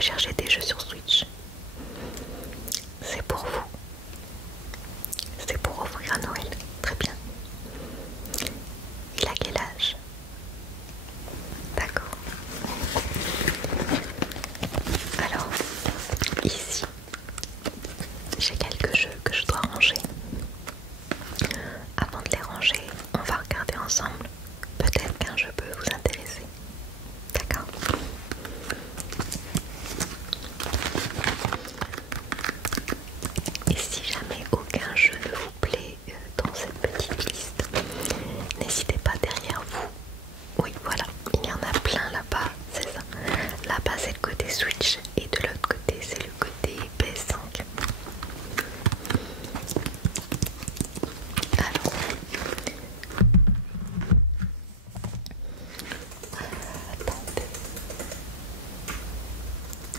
recherchez des jeux sur Switch, c'est pour vous. C'est pour offrir à Noël. Très bien. Il a quel âge? D'accord. Alors, ici, j'ai quelques jeux que je dois ranger. Avant de les ranger, on va regarder ensemble. Peut-être qu'un jeu peut vous intéresser. D'accord? Et si jamais aucun jeu ne vous plaît dans cette petite liste, n'hésitez pas derrière vous. Oui, voilà, il y en a plein là-bas, c'est ça. Là-bas, c'est le côté Switch et de l'autre côté, c'est le côté PS5. Alors, attendez.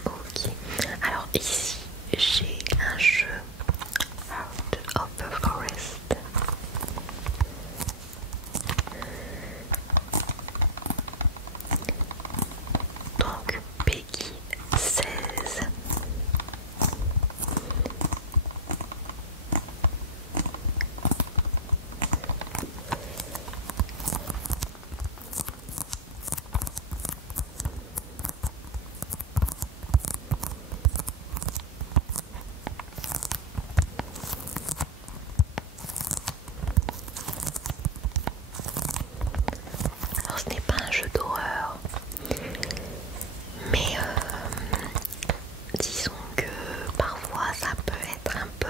Ok. Alors ici, j'ai un jeu Out of the Forest. Donc Peggy 16. Alors ce n'est pas un jeu d'horreur, mais disons que parfois ça peut être un peu,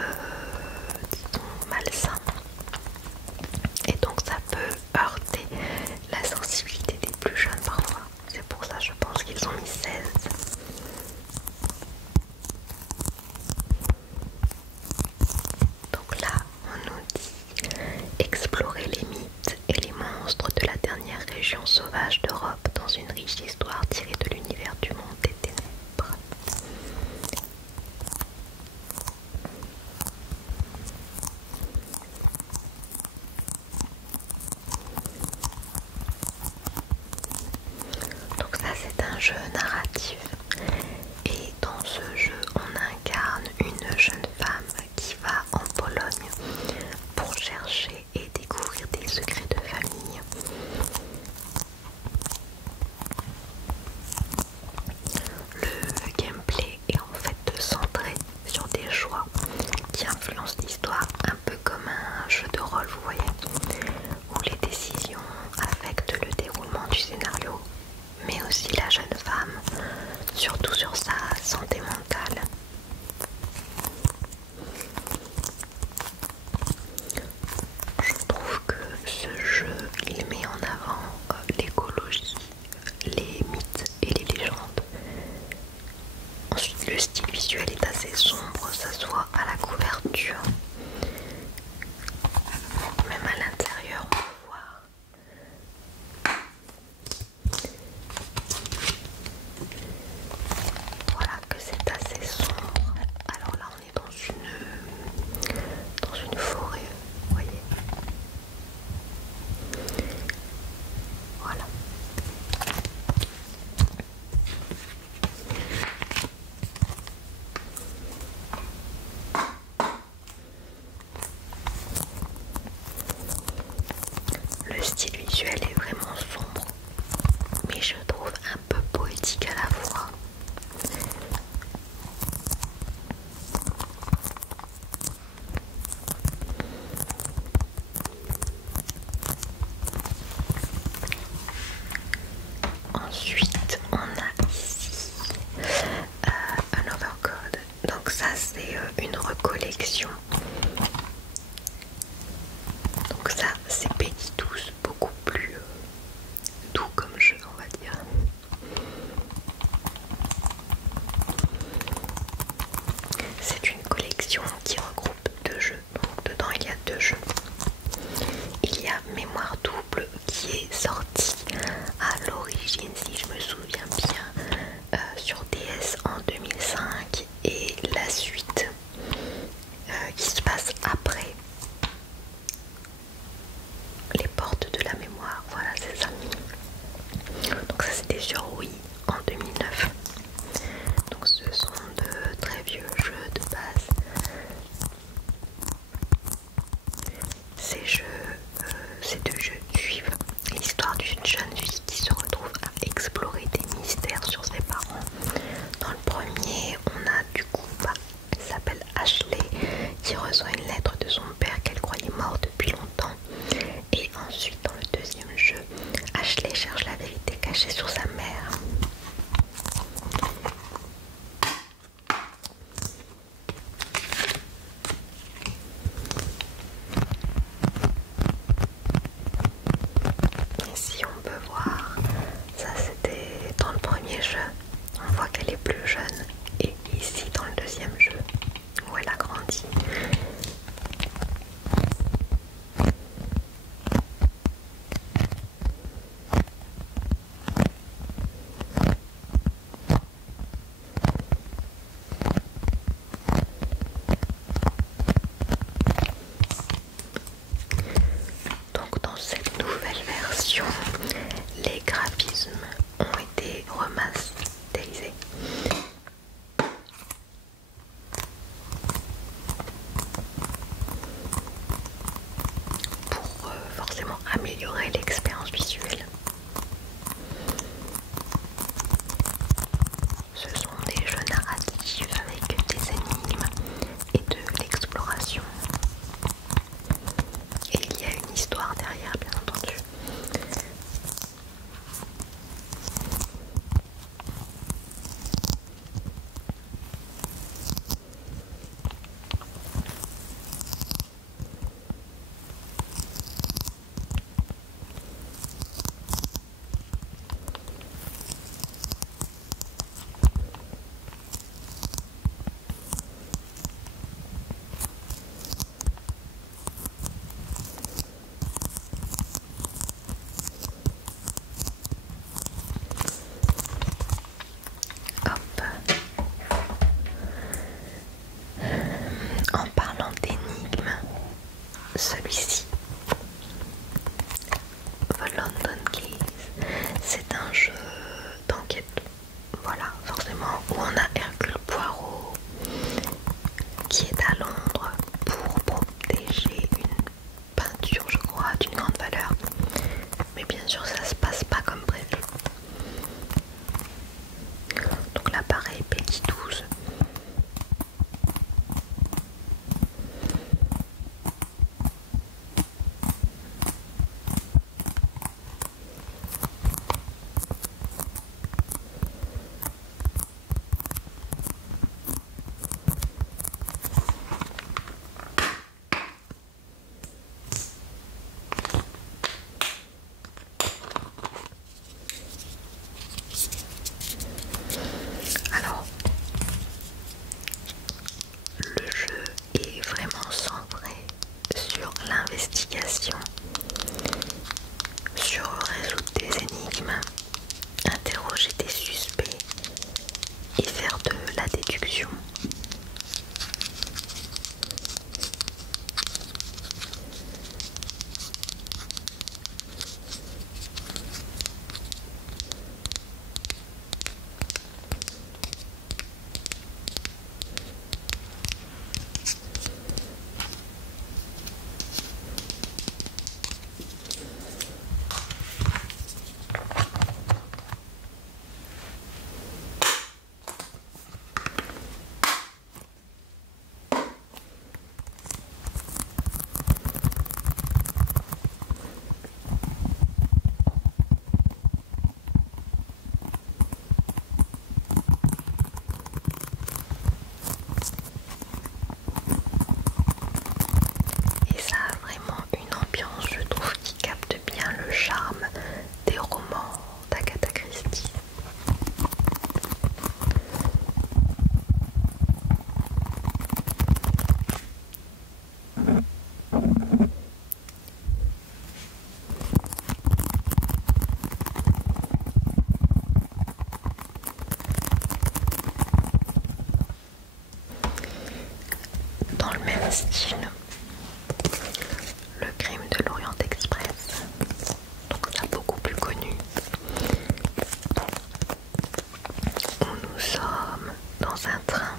disons, malsain. Et donc ça peut heurter la sensibilité des plus jeunes parfois. C'est pour ça je pense qu'ils ont mis 16. Donc là on nous dit explorer les mythes et les monstres de la dernière région sauvage d'Europe dans une riche histoire tirée de l'univers du monde des ténèbres. Donc ça c'est un jeu narratif et dans ce jeu on incarne une jeune femme qui va en Pologne pour chercher et découvrir des secrets de famille. Le gameplay est en fait centré sur des choix qui influencent l'histoire, un peu comme un jeu de rôle, vous voyez, où les décisions affectent le déroulement du scénario, mais aussi la jeune femme, surtout sur sa santé mentale. Je trouve que ce jeu, il met en avant l'écologie, les mythes et les légendes. Ensuite, le style visuel est assez sombre, ça se voit à la couverture. Même à l'intérieur, on peut voir. Voilà que c'est assez sombre. Alors là, on est dans une forêt, vous voyez. Voilà. Le style visuel est vraiment sombre, mais je trouve un peu poétique à la fois. Ensuite, on a ici un overcode. Donc ça, c'est une recollection. Donc ça, c'est Peggy 12, beaucoup plus doux comme jeu, on va dire. C'est une collection qui regroupe 2 jeux. Donc dedans, il y a 2 jeux. Il y a Mémoire double qui est sorti à l'origine, si je me souviens, style Le Crime de l'Orient Express, donc ça beaucoup plus connu, où nous sommes dans un train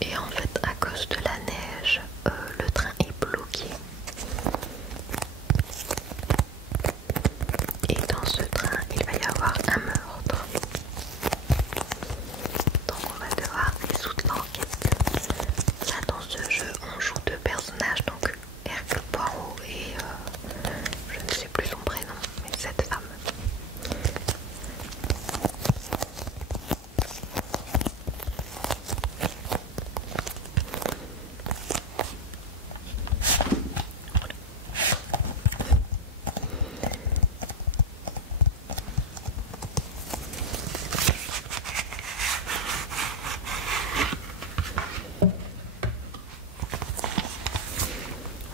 et en fait à cause de la neige le train est bloqué et dans ce train il va y avoir un meurtre, donc on va devoir résoudre l'enquête. Là dans ce jeu on joue deux personnages, donc Hercule Poirot et je ne sais plus son prénom, mais cette femme.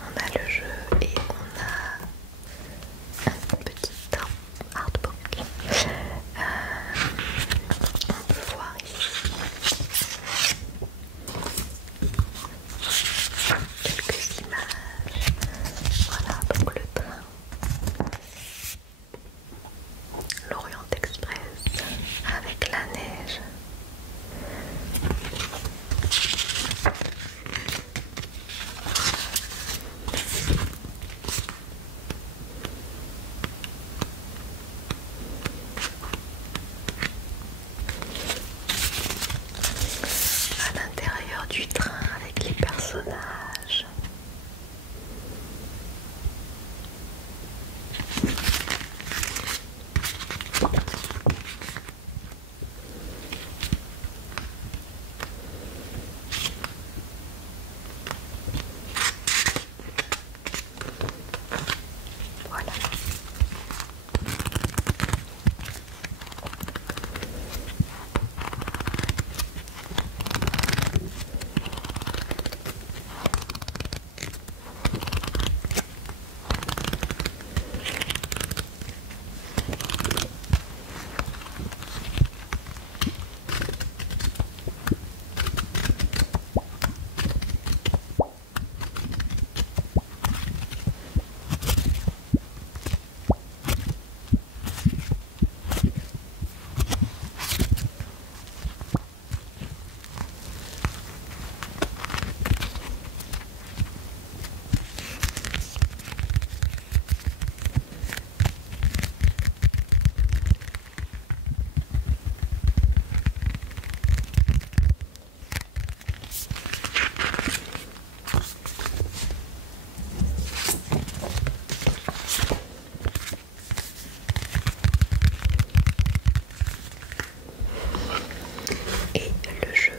On a le jeu et on a un petit artbook. On peut voir ici quelques images. Voilà donc le train, l'Orient Express avec la neige. À l'intérieur du train avec les personnages. Voilà. Et le jeu.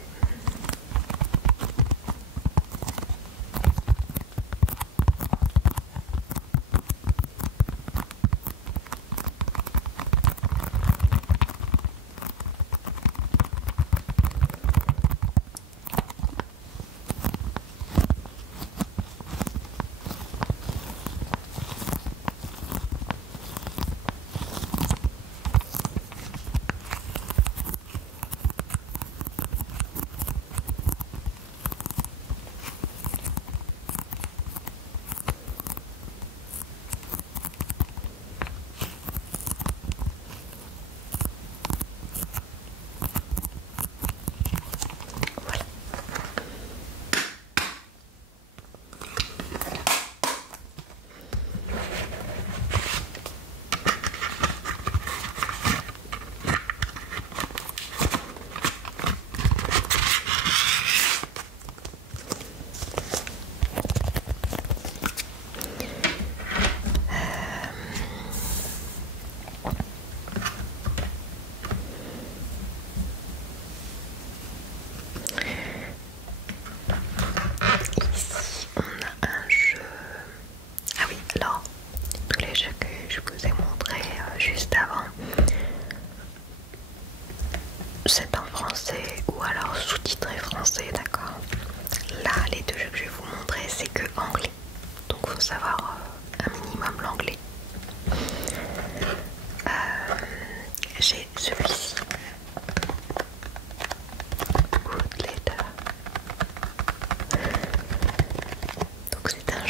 Ici, on a un jeu. Ah oui, alors, tous les jeux que je vous ai montrés juste avant, c'est en français ou alors sous-titré français, d'accord? Là, les deux jeux que je vais vous montrer, c'est que anglais. Donc, il faut savoir un minimum l'anglais. J'ai celui-ci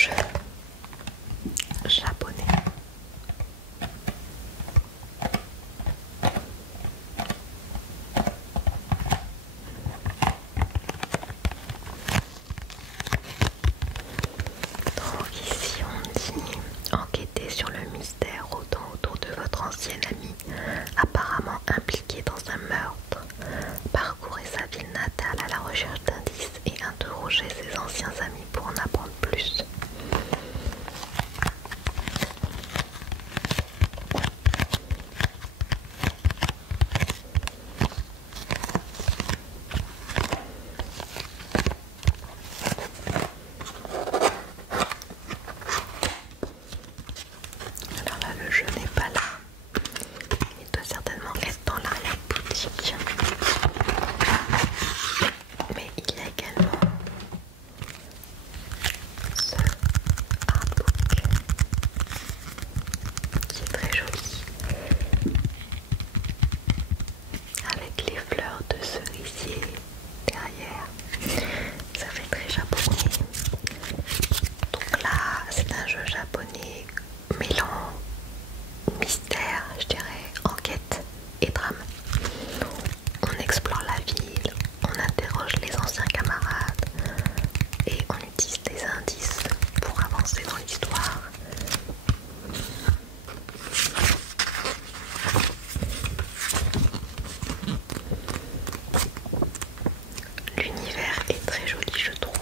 jeu japonais. Donc ici on dit enquêter sur le mystère rôdant autour de votre ancienne amie, apparemment impliquée dans un meurtre. Parcourez sa ville natale à la recherche d'indices et interrogez ses anciens amis pour en apprendre plus. Alors là, le jeu n'est pas là. Il doit certainement être dans l'arrière-boutique. Mais il y a également ce artbook qui est très joli, avec les fleurs de cerisier derrière. Ça fait très japonais. Donc là, c'est un jeu japonais mêlant mystère, je dirais, enquête et drame. On explore la ville, on interroge les anciens camarades et on utilise des indices pour avancer dans l'histoire. L'univers est très joli, je trouve.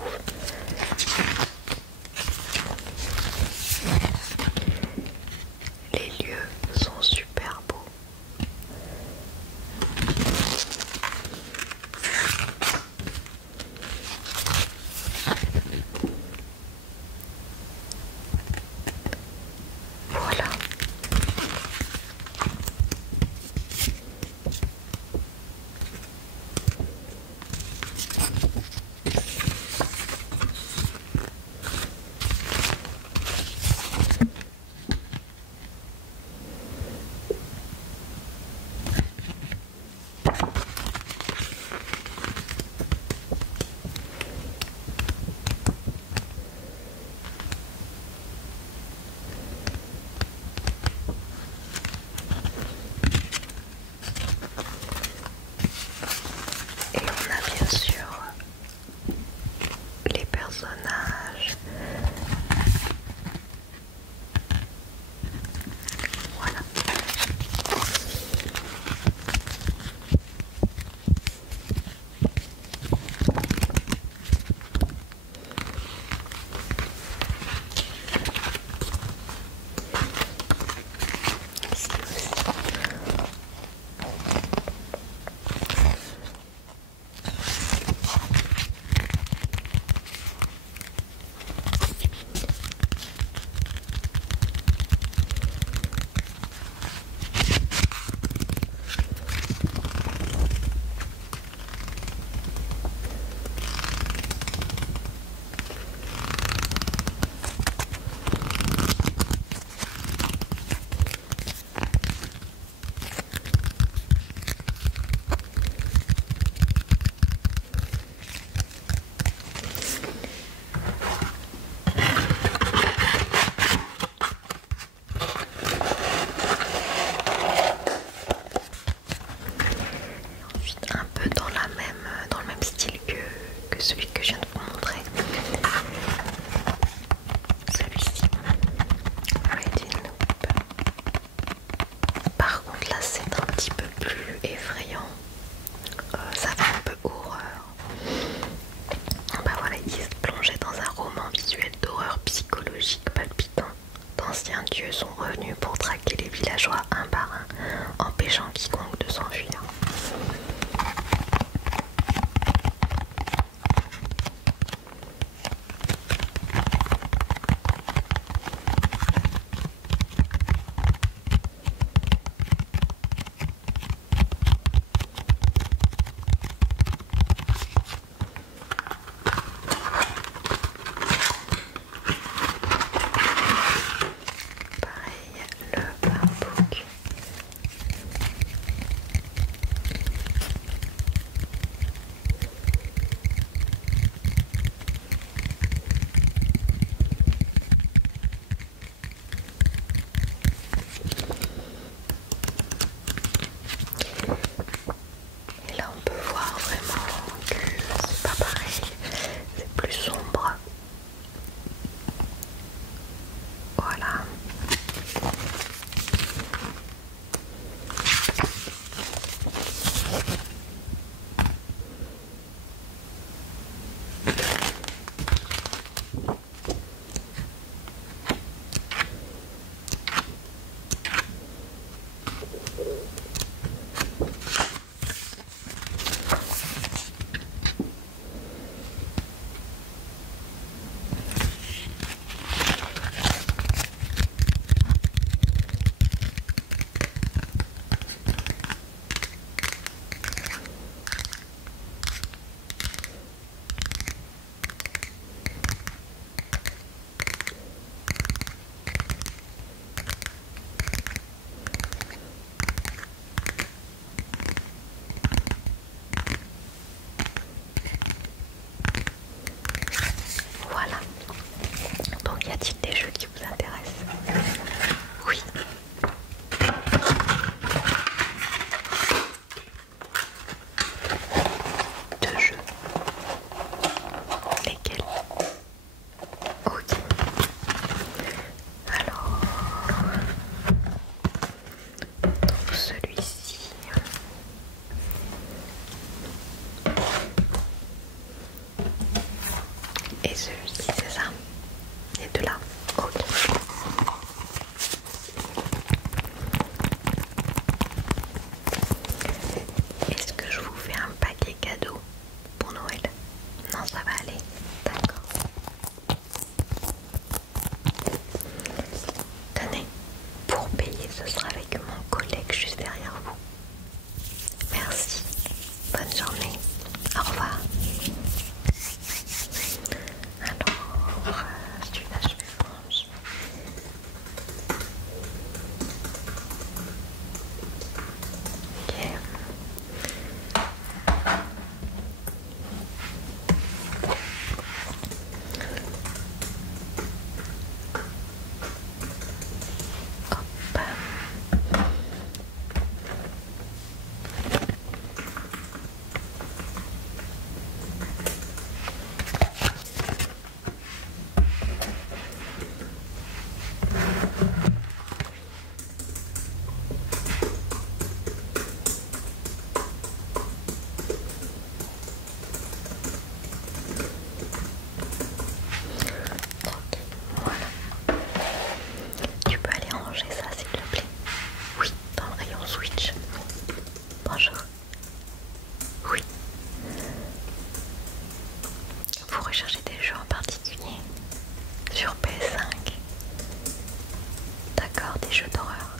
jeux d'horreur.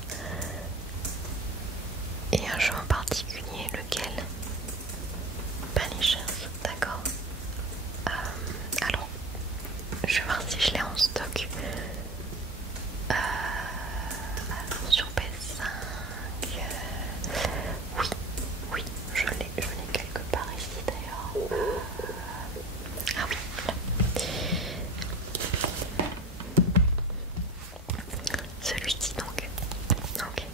Et un jeu en particulier, lequel? Banishers, d'accord. Alors, je vais voir si je l'ai en stock. Alors, sur PS5, oui, oui, je l'ai quelque part ici d'ailleurs. Ah oui, celui-ci donc. Ok.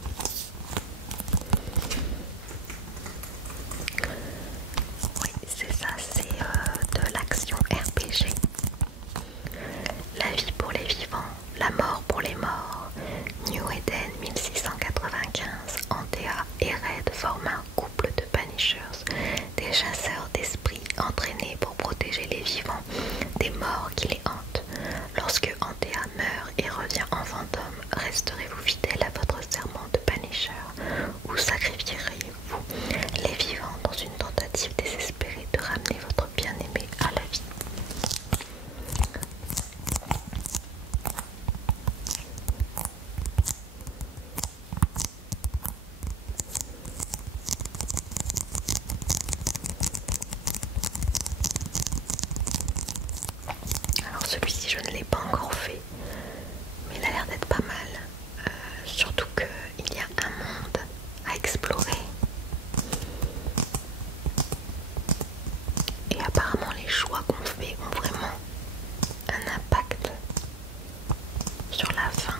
Oui, c'est ça, c'est de l'action RPG. La vie pour les vivants, la mort pour les morts. New Eden 1695, Antea et Red forment un couple de Banishers, des chasseurs d'esprits entraînés pour protéger les vivants des morts qui les hantent. Lorsque Antea meurt et revient en fantôme, resterez-vous fidèle à votre serment de Banisher ou sacrifierez-vous les vivants dans une tentative désespérée de ramener votre bien-aimé à la vie? Alors celui-ci je ne l'ai pas encore fait, mais il a l'air d'être pas mal. Surtout qu'il y a un monde à explorer. Et apparemment les choix qu'on fait ont vraiment un impact sur la fin.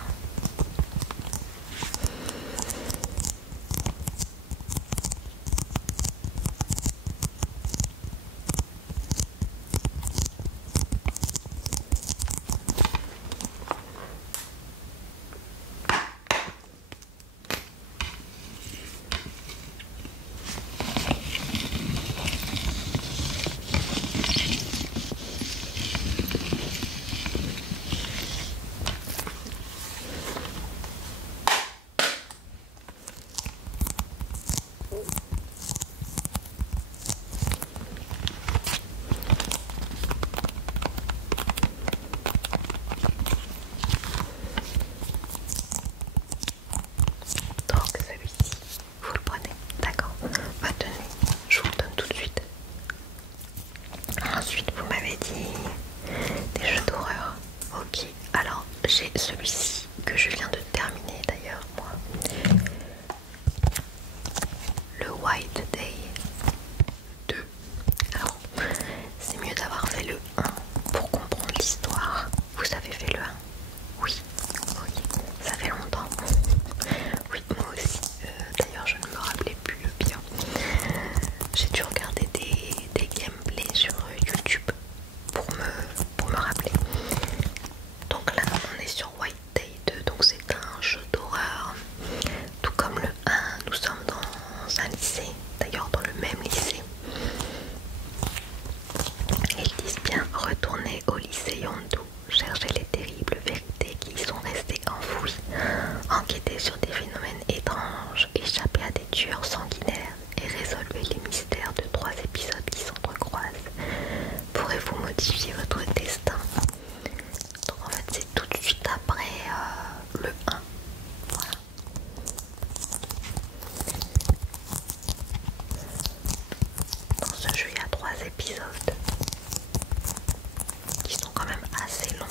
Donc celui-ci, vous le prenez, d'accord. Bah tenez, je vous le donne tout de suite. Ensuite vous m'avez dit des jeux d'horreur. Ok, alors j'ai celui-ci que je viens de terminer d'ailleurs moi. Le White Day 2. Alors c'est mieux d'avoir fait le 1 pour comprendre l'histoire. Vous avez fait le 1? Oui, ok, ça fait longtemps. Oui, moi aussi. D'ailleurs, je ne me rappelais plus bien. J'ai dû regarder des gameplays sur YouTube pour me rappeler. Donc là, on est sur White Day 2, donc c'est un jeu d'horreur. Tout comme le 1, nous sommes dans un lycée, d'ailleurs dans le même lycée. Ils disent bien retourner au lycée Yondu, chercher les terribles vérités qui y sont restées enfouies, enquêter sur des phénomènes étranges, échapper à des tueurs sanguinaires et résolver les mystères de 3 épisodes qui s'entrecroisent. Pourrez-vous modifier votre destin? Donc en fait c'est tout de suite après le 1. Voilà. Dans ce jeu il y a 3 épisodes qui sont quand même assez longs.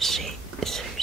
j'ai celui-ci.